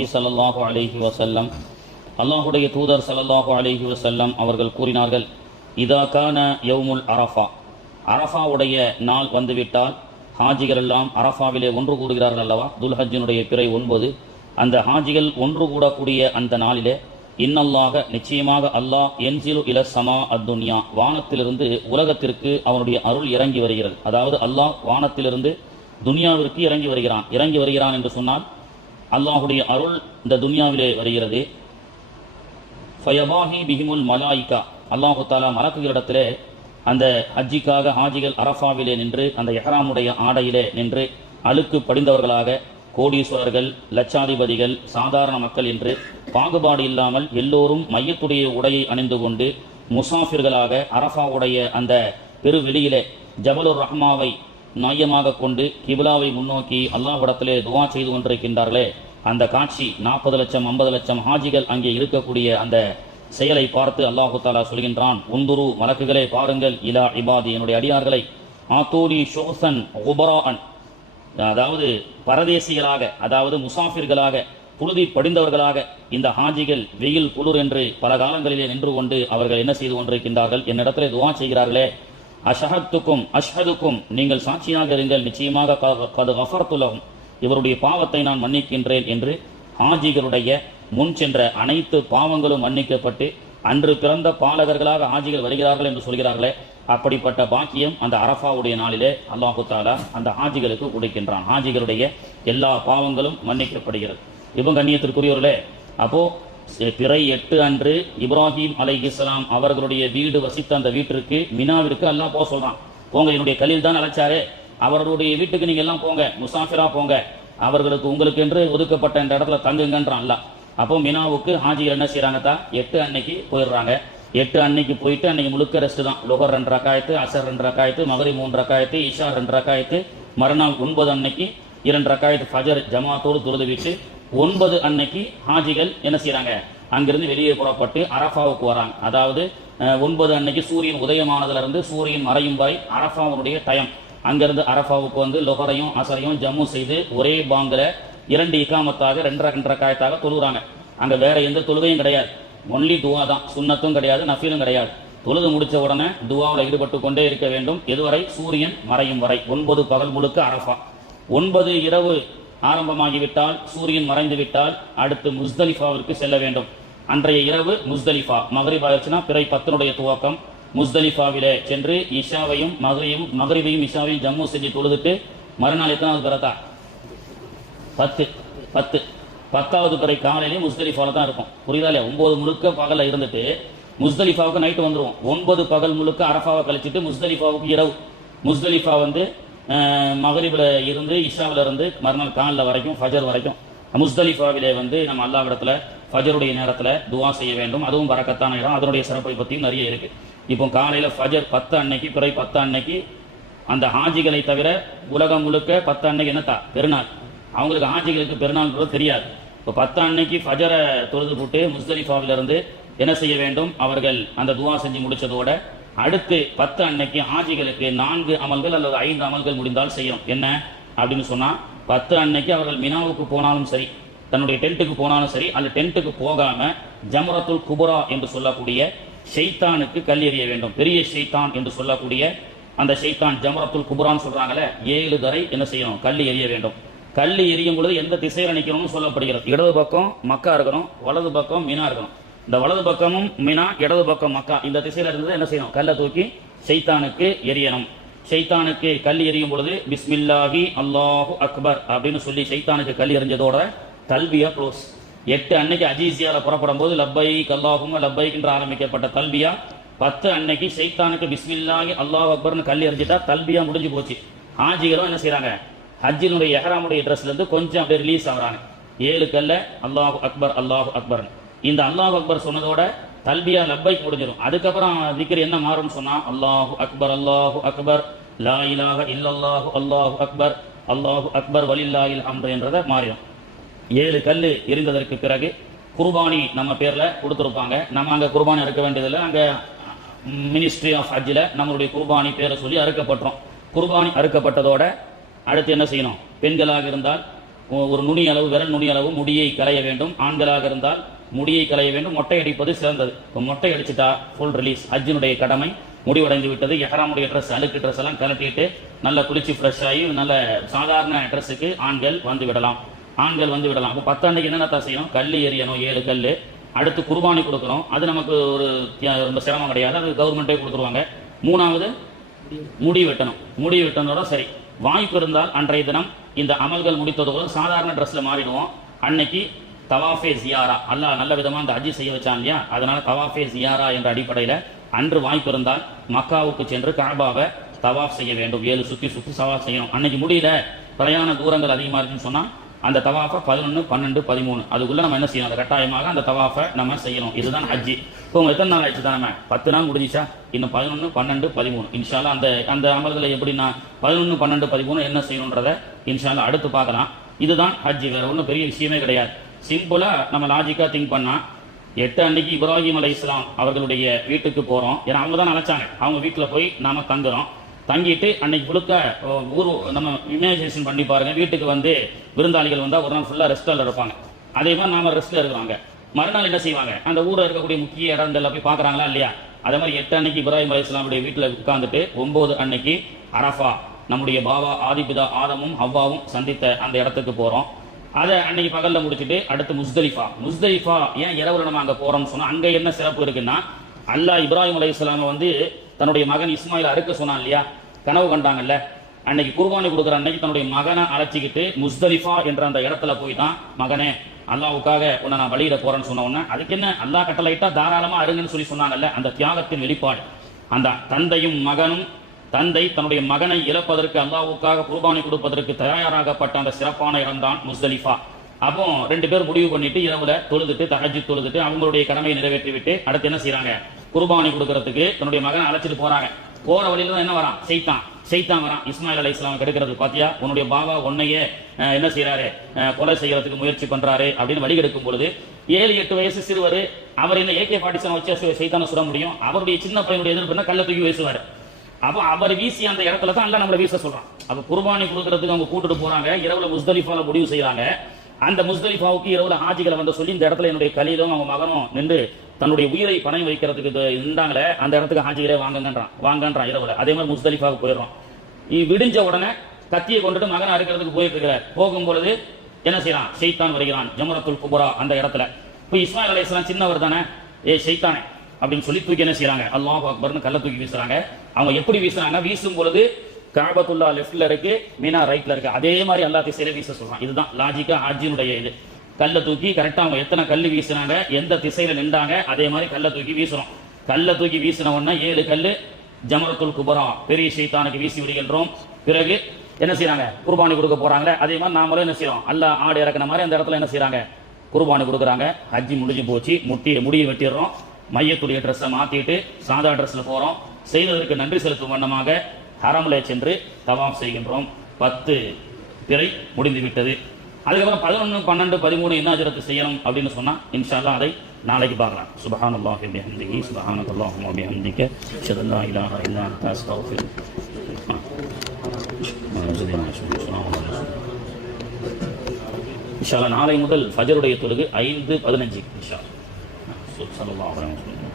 ரசூலுல்லாஹி ஸல்லல்லாஹு அலைஹி வஸல்லம், அல்லாஹுடைய தூதர் ஸல்லல்லாஹு அலைஹி வஸல்லம் அவர்கள் கூறினார்கள், இதா கான யௌமுல் அரஃபா, அரஃபாவுடைய நாள் வந்துவிட்டால் ஹாஜிகள் எல்லாம் அரஃபாவிலே ஒன்று கூடுகிறார்கள் அல்லவா. துல்ஹஜ்ஜினுடைய பிறை 9. அந்த ஹாஜிகள் ஒன்று கூடக்கூடிய அந்த நாளிலே இன்னல்லாக, நிச்சயமாக அல்லாஹ், என்சிலு இல சமா அத்துன்யா, வானத்திலிருந்து உலகத்திற்கு அவனுடைய அருள் இறங்கி வருகிறது. அதாவது அல்லாஹ் வானத்திலிருந்து துனியாவிற்கு இறங்கி வருகிறான் என்று சொன்னால் அல்லாஹுடைய அருள் இந்த துனியாவிலே வருகிறது. ஃபயபாஹி பிஹிமுல் மலாயிகா, அல்லாஹு தாலா மலக்குகளிடத்திலே அந்த ஹஜ்ஜிக்காக ஹாஜிகள் அரஃபாவிலே நின்று அந்த எஹ்ராமுடைய ஆடையிலே நின்று அழுக்கு படிந்தவர்களாக, கோடீஸ்வரர்கள், லட்சாதிபதிகள், சாதாரண மக்கள் என்று பாகுபாடு இல்லாமல் எல்லோரும் மையத்துடைய உடையை அணிந்து கொண்டு முசாஃபிர்களாக அரஃபாவுடைய அந்த பெருவெளியிலே ஜபலுர் ரஹ்மாவை மையமாக கொண்டு கிபிலாவை முன்னோக்கி அல்லாஹ்விடத்திலே துவா செய்து கொண்டிருக்கின்றார்களே, அந்த காட்சி 40 லட்சம் 50 லட்சம் ஹாஜிகள் அங்கே இருக்கக்கூடிய அந்த செயலை பார்த்து அல்லாஹு தாலா சொல்கின்றான், உந்துரு, மலக்குகளே பாருங்கள், இலா இபாதி, என்னுடைய அடியார்களை, ஆத்தூரி ஷோசன் உபரான், அதாவது பரதேசிகளாக, அதாவது முசாஃபிர்களாக, புழுதி படிந்தவர்களாக இந்த ஹாஜிகள் வெயில் குளிர் என்று பல காலங்களிலே நின்று கொண்டு அவர்கள் என்ன செய்து கொண்டிருக்கின்றார்கள், என்னிடத்திலே துவா செய்கிறார்களே, அஷ்ஹதுக்கும், நீங்கள் சாட்சியாக இருங்கள், நிச்சயமாக கது கஃபர்துலஹும், இவருடைய பாவத்தை நான் மன்னிக்கின்றேன் என்று ஹாஜிகளுடைய முன் சென்ற அனைத்து பாவங்களும் மன்னிக்கப்பட்டு அன்று பிறந்த பாலகர்களாக ஹாஜிகள் வருகிறார்கள் என்று சொல்கிறார்களே, அப்படிப்பட்ட பாக்கியம் அந்த அரஃபாவுடைய நாளிலே அல்லாஹு தாலா அந்த ஹாஜிகளுக்கு கொடுக்கின்றான். ஹாஜிகளுடைய எல்லா பாவங்களும் மன்னிக்கப்படுகிறது. இவங்க கண்ணியத்திற்குரியவர்களே, அப்போ பிறை 8 அன்று இப்ராஹிம் அலைஹிஸ்ஸலாம் அவர்களுடைய வீடு வசித்த அந்த வீட்டிற்கு, மினாவிற்கு அல்லாஹ் போக சொல்றான். போங்க, என்னுடைய கலீல் தான் அழைச்சாரு, அவர்களுடைய வீட்டுக்கு நீங்க எல்லாம் போங்க, முசாஃபிரா போங்க, அவர்களுக்கு உங்களுக்கு என்று ஒதுக்கப்பட்ட இந்த இடத்துல தங்குங்கன்றான் அல்லாஹ். அப்போ மினாவுக்கு ஹாஜிகள் என்ன செய்யறாங்கத்தா, 8 அன்னைக்கு போயிடுறாங்க. 8 அன்னைக்கு போயிட்டு அன்னைக்கு முழுக்க ரெஸ்ட் தான். லுஹர் 2 ரக்காயத்து, அசர் 2 ரக்காயத்து, மகரிப் 3 ரக்காயத்து, இஷா 2 ரக்காயத்து. மறுநாள் 9 அன்னைக்கு 2 ரக்காயத்து ஃபஜர் ஜமாத்தோடு தொழுது விட்டு 9 அன்னைக்கு ஹாஜிகள் என்ன செய்யறாங்க, அங்கிருந்து வெளியே புறப்பட்டு அரஃபாவுக்கு வராங்க. அதாவது 9 அன்னைக்கு சூரியன் உதயமானதுல இருந்து சூரியன் மறையும் வரை அரஃபாவுடைய டைம். அங்கிருந்து அரஃபாவுக்கு வந்து லுஹரையும் அசரையும் ஜம்மு செய்து ஒரே பாங்கில் 2 இகாமத்தாக 2 ரக்காயத்தாக தொழுகிறாங்க. அங்க வேற எந்த தொழுகையும் கிடையாது, ஒன்லி துவா தான், சுன்னத்தும் கிடையாது, நஃபீலும் கிடையாது. தொழுது முடிச்ச உடனே துவாவில் ஈடுபட்டு கொண்டே இருக்க வேண்டும், எதுவரை, சூரியன் மறையும் வரை. 9 பகல் முழுக்க அரஃபா. 9 இரவு ஆரம்பமாகிவிட்டால், சூரியன் மறைந்து விட்டால் அடுத்து முஸ்தலிஃபாவிற்கு செல்ல வேண்டும். அன்றைய இரவு முஸ்தலிஃபா, மகரிப் ஆயிடுச்சுன்னா பிறை 10 துவக்கம். முஸ்தலிஃபாவிலே சென்று இஷாவையும் மகரிபையும் இஷாவையும் ஜம்மு செஞ்சு தொழுதுட்டு மறுநாள் எத்தனாவது பிறத்தா, 10. 10வது பிறை காலையிலேயே முஸ்தலிஃபாவில் தான் இருக்கும். புரியுதா இல்லையா? 9 முழுக்க பகலில் இருந்துட்டு முஸ்தலிஃபாவுக்கு நைட்டு வந்துடுவோம். 9 பகல் முழுக்க அரஃபாவை கழிச்சிட்டு முஸ்தலிஃபாவுக்கு இரவு. முஸ்தலிஃபா வந்து மகரிபில் இருந்து இஷாவில் இருந்து மறுநாள் காலையில் வரைக்கும் ஃபஜர் வரைக்கும் முஸ்தலிஃபாவிலே வந்து நம்ம அல்லாஹ்விடத்தில் ஃபஜருடைய நேரத்தில் துவா செய்ய வேண்டும். அதுவும் பரக்கத்தான இடம், அதனுடைய சிறப்பை பற்றியும் நிறைய இருக்கு. இப்போ காலையில் ஃபஜர் 10 அன்னைக்கு, பிறை 10 அன்னைக்கு அந்த ஹாஜிகளை தவிர உலகம் முழுக்க 10 அன்னைக்கு என்னத்தா பெருநாள். அவங்களுக்கு ஹாஜிகளுக்கு பெருநாள் தெரியாது. இப்போ 10 அன்னைக்கு ஃபஜரை தொழுது போட்டு முஸ்தலிஃபாவிலிருந்து என்ன செய்ய வேண்டும், அவர்கள் அந்த துவா செஞ்சு முடிச்சதோட அடுத்து 10 அன்னைக்கு ஹாஜிகளுக்கு 4 அமல்கள் அல்லது 5 அமல்கள் முடிந்தால் செய்யணும். என்ன அப்படின்னு சொன்னா, 10 அன்னைக்கு அவர்கள் மினாவுக்கு போனாலும் சரி, தன்னுடைய டென்ட்டுக்கு போனாலும் சரி, அந்த டென்ட்டுக்கு போகாம ஜம்ரத்துல் குபரா என்று சொல்லக்கூடிய ஷைத்தானுக்கு கல் எறிய வேண்டும். பெரிய ஷைத்தான் என்று சொல்லக்கூடிய அந்த ஷைத்தான், ஜம்ரத்துல் குபரான்னு சொல்றாங்களே, 7 தடவை என்ன செய்யணும், கல் எறிய வேண்டும். கல் எரியும் பொழுது எந்த திசையில் நிற்கணும்னு சொல்லப்படுகிறது. இடது பக்கம் மக்கா இருக்கணும், வலது பக்கம் மினா இருக்கணும். இந்த வலது பக்கமும் மினா, இடது பக்கம் மக்கா, இந்த திசையில இருந்து என்ன செய்யணும், கல்லை தூக்கி ஷைத்தானுக்கு எரியணும். ஷைத்தானுக்கு கல் எரியும் பொழுது பிஸ்மில்லாஹி அல்லாஹு அக்பர் அப்படின்னு சொல்லி ஷைத்தானுக்கு கல் எறிஞ்சதோட தல்பியா க்ளோஸ். 8 அன்னைக்கு அஜீசியால புறப்படும் போது லப்பைக் அல்லாஹும்ம லப்பைக் என்று ஆரம்பிக்கப்பட்ட தல்பியா 10 அன்னைக்கு ஷைத்தானுக்கு பிஸ்மில்லாஹி அல்லாஹு அக்பர்னு கல் எறிஞ்சிட்டா தல்பியா முடிஞ்சு போச்சு. ஹாஜிகளும் என்ன செய்யறாங்க, ஹஜ்ஜினுடைய எஹ்ராமுடைய ட்ரெஸ்ல இருந்து கொஞ்சம் அப்படியே ரிலீஸ் ஆகுறாங்க. 7 கல்ல அல்லாஹு அக்பர் அல்லாஹு அக்பர். இந்த அல்லாஹு அக்பர் சொன்னதோட தல்பியா லப்பைக் முடிஞ்சிடும். அதுக்கப்புறம் திக்ர் என்ன மாறும்னு சொன்னா, அல்லாஹு அக்பர் லா இலாஹ இல்லல்லாஹு அல்லாஹு அக்பர் வலில்லாஹில் ஹம்து என்றதை மாறிடும். 7 கல் எரிந்ததற்கு பிறகு குர்பானி நம்ம பேர்ல கொடுத்துருப்பாங்க. நம்ம அங்க குர்பானி அறுக்க வேண்டியதில்லை, அங்க மினிஸ்ட்ரி ஆஃப் ஹஜ்ஜில் நம்மளுடைய குர்பானி பேரை சொல்லி அறுக்கப்பட்டோம். குர்பானி அறுக்கப்பட்டதோட அடுத்து என்ன செய்யணும், பெண்களாக இருந்தால் ஒரு நுனி அளவு, விரல் நுனி அளவு முடியை களைய வேண்டும். ஆண்களாக இருந்தால் முடியை களைய வேண்டும். மொட்டை அடிப்பது சிறந்தது. இப்போ மொட்டை அடிச்சுட்டா ஃபுல் ரிலீஸ், ஹஜ்ஜினுடைய கடமை முடிவடைந்து விட்டது. எஹ்ராமுடைய ட்ரெஸ், அழுக்கு ட்ரெஸ் எல்லாம் கலட்டிட்டு நல்லா குளிச்சு ஃப்ரெஷ் ஆகி நல்ல சாதாரண ட்ரெஸ்ஸுக்கு ஆண்கள் வந்து விடலாம். அப்போ 10 அன்னைக்கு என்னென்ன செய்யணும்? கல் எறியணும், 7 கல். அடுத்து குர்பானி கொடுக்கணும். அது நமக்கு ஒரு ரொம்ப சிரமம் கிடையாது, அது கவர்மெண்ட்டே கொடுத்துருவாங்க. 3வது முடி வெட்டணும். முடி வெட்டனோட சரி. வாய்ப்பு இருந்தால் அன்றைய தினம் இந்த அமல்கள் முடித்ததோடு சாதாரண ட்ரெஸ்ல மாறிடுவோம். அன்னைக்கு தவாஃபே ஜியாரா, அல்லாஹ் நல்ல விதமாக அந்த ஹஜ்ஜி செய்ய வச்சான் இல்லையா, அதனால தவாஃபே ஜியாரா என்ற அடிப்படையில் அன்று வாய்ப்பு இருந்தால் மக்காவுக்கு சென்று கஅபாவை தவாஃப் செய்ய வேண்டும். 7 சுற்றி தவாஃப் செய்யணும். அன்னைக்கு முடியல, பிரயாண தூரங்கள் அதிகமாக இருக்குன்னு சொன்னால் அந்த தவாஃபை 11, 12, 13 அதுக்குள்ள நம்ம என்ன செய்யணும்? அந்த கட்டாயமாக அந்த தவாஃபை நம்ம செய்யணும். இதுதான் ஹஜ்ஜி. இப்போ எத்தனை நாள் ஆயிடுச்சு தான்? நம்ம 10 நாள் முடிஞ்சிச்சா? இன்னும் 11, 12, 13 இன்ஷால்லா அந்த அமல்களை எப்படின்னா 11, 12, 13 என்ன செய்யணுன்றதை இன்ஷால்லா அடுத்து பார்க்கலாம். இதுதான் ஹஜ்ஜி. வேற ஒன்றும் பெரிய விஷயமே கிடையாது. சிம்பிளா நம்ம லாஜிக்கா திங்க் பண்ணா 8 அன்னைக்கு இப்ராஹிம் அலைஹிஸ்ஸலாம் அவர்களுடைய வீட்டுக்கு போறோம். ஏன்னா அவங்க தான் நினைச்சாங்க. அவங்க வீட்டில் போய் நாம தங்குறோம். தங்கிட்டு அன்னைக்கு முழுக்க ஊர் நம்ம இமேஜினேஷன் பண்ணி பாருங்க. வீட்டுக்கு வந்து விருந்தாளிகள் வந்தால் ஒரு நாள் ஃபுல்லாக ரெஸ்ட்டில் இருப்பாங்க. அதே மாதிரி நாம ரெஸ்ட்டில் இருக்கிறாங்க. மறுநாள் என்ன செய்வாங்க? அந்த ஊரில் இருக்கக்கூடிய முக்கிய இடங்கள் போய் பார்க்குறாங்களா இல்லையா? அதே மாதிரி 8 அன்னைக்கு இப்ராஹிம் அலைஹிஸ்ஸலாமுடைய வீட்டில் உட்கார்ந்துட்டு 9 அன்னைக்கு அரஃபா நம்முடைய பாபா ஆதிபிதா ஆதமும் ஹவ்வாவும் சந்தித்த அந்த இடத்துக்கு போகிறோம். அதை அன்னைக்கு பகலில் முடிச்சுட்டு அடுத்து முஸ்தலிஃபா ஏன் இரவுல நம்ம அங்கே போகிறோம்னு சொன்னால் அங்கே என்ன சிறப்பு இருக்குன்னா, அல்லாஹ் இப்ராஹிம் அலைஹிஸ்ஸலாமை வந்து தன்னுடைய மகன் இஸ்மாயில் அறுக்க சொன்னான் இல்லையா, கனவு கண்டாங்கல்ல. அன்னைக்கு குர்பானி கொடுக்குற அன்னைக்கு தன்னுடைய மகனை அழைச்சிக்கிட்டு முஸ்தலிஃபா என்ற அந்த இடத்துல போய் தான், மகனே அல்லாஹ்வுக்காக உன்னை நான் வழியிட போறேன்னு சொன்ன உடனே அதுக்கு என்ன அல்லாஹ் கட்டளையிட்டா தாராளமா அருங்கன்னு சொல்லி சொன்னாங்கல்ல. அந்த தியாகத்தின் வெளிப்பாடு. அந்த தந்தையும் மகனும், தந்தை தன்னுடைய மகனை இழப்பதற்கு அல்லாஹ்வுக்காக குர்பானி கொடுப்பதற்கு தயாராகப்பட்ட அந்த சிறப்பான இடம் தான் முஸ்தலிஃபா. அப்போ 2 பேர் முடிவு பண்ணிட்டு இரவுல தொழுதுட்டு தஹஜ்ஜுத் தொழுதுட்டு அவங்களுடைய கடமையை நிறைவேற்றி விட்டு அடுத்து என்ன செய்யறாங்க? குர்பானி கொடுக்கறதுக்கு தன்னுடைய மகனை அழைச்சிட்டு போறாங்க. போற வழியில தான் என்ன வரான்? சைத்தான் வரான். இஸ்மாயில் அலைஹிஸ்ஸலாம் கெடுக்கிறது பாத்தியா, உன்னுடைய பாபா உன்னையே என்ன செய்யறாரு? கொலை செய்யறதுக்கு முயற்சி பண்றாரு அப்படின்னு வழி கெடுக்கும் பொழுது 7-8 வயசு சிறுவர் அவர் என்ன AK-47 வச்சு சைத்தானை சுட முடியும்? அவருடைய சின்ன பையனுடைய எதிர்ப்பு கல்ல தூக்கி வீசுவார். அப்போ அவர் வீசி அந்த இடத்துல தான் எல்லாம் நம்மளை வீச சொல்றான். அப்ப குர்பானி கொடுக்கறதுக்கு அவங்க கூட்டிட்டு போறாங்க. இரவுல முஸ்தலிஃபால முடிவு செய்யறாங்க. அந்த முஸ்தலிஃபாவுக்கு இரவுல ஹாஜிகளை வந்து சொல்லி இந்த இடத்துல என்னுடைய கலீலும் அவங்க மகனும் நின்று தன்னுடைய உயிரை பணம் வைக்கிறதுக்கு இருந்தாங்களே அந்த இடத்துக்கு ஹாஜிகளே வாங்கன்றான் இரவுல. அதே மாதிரி முஸ்தலிஃபாவுக்கு போயிடுறோம். விடிஞ்ச உடனே கத்தியை கொண்டுட்டு மகனை அறுக்கிறதுக்கு போயிட்டு இருக்கிறார். போகும்பொழுது என்ன செய்யறான்? ஷைத்தான் வருகிறான் ஜம்ரத்துல் குபரா அந்த இடத்துல. இப்போ இஸ்மாயில் அலைஹிஸ்ஸலாம் சின்னவர் தானே, ஷைத்தானே அப்படின்னு சொல்லி தூக்கி என்ன செய்யறாங்க? அல்லாஹ் அக்பர்னு கல்ல தூக்கி வீசுறாங்க. அவங்க எப்படி வீசுறாங்க? வீசும் பொழுது காபத்துல்லா லெஃப்ட்ல இருக்கு, மீனா ரைட்ல இருக்கு. அதே மாதிரி அல்லாஹ் திசையில வீச சொல்றான். இதுதான் லாஜிக்கா ஹஜ்ஜினுடைய இது. கல்ல தூக்கி கரெக்டா அவங்க எத்தனை கல்லு வீசினாங்க, எந்த திசையில நின்றாங்க, அதே மாதிரி கல்ல தூக்கி வீசுறோம். கல்ல தூக்கி வீசின உடனே 7 கல்லு ஜமரத்துல் குபரா பெரிய ஷைத்தானுக்கு வீசி விடுகின்றோம். பிறகு என்ன செய்யறாங்க? குர்பானி கொடுக்க போறாங்க. அதே மாதிரி நாமளும் என்ன செய்யறோம்? அல்லாஹ் ஆடு இறக்குன மாதிரி அந்த இடத்துல என்ன செய்யறாங்க? குர்பானி கொடுக்குறாங்க. ஹஜ்ஜி முடிஞ்சு போச்சு. முடியை வெட்டிடுறோம். மையத்துடைய ட்ரெஸ்ஸை மாத்திட்டு சாதா ட்ரெஸ்ல போறோம். செய்ததற்கு நன்றி செலுத்தும் வண்ணமாக ஹரம்ல சென்று தவாஃப் செய்கின்றோம். 10 பிறை முடிந்து விட்டது. அதுக்கப்புறம் 11, 12, 13 என்ன அஜரத்து செய்யணும் அப்படின்னு சொன்னா இன்ஷா அல்லாஹ் அதை நாளைக்கு பார்க்கலாம். சுப்ஹானல்லாஹி வ பிஹம்திஹி சுப்ஹானக்கல்லாஹும்ம வ பிஹம்திக அஷ்ஹது அன் லா இலாஹா இல்லா அன்த அஸ்தக்ஃபிருக. இன்ஷா அல்லாஹ் நாளை முதல் ஃபஜ்ருடைய தொழுகை 5:15 இன்ஷா அல்லாஹ். ஸல்லல்லாஹு அலைஹி வஸல்லம்.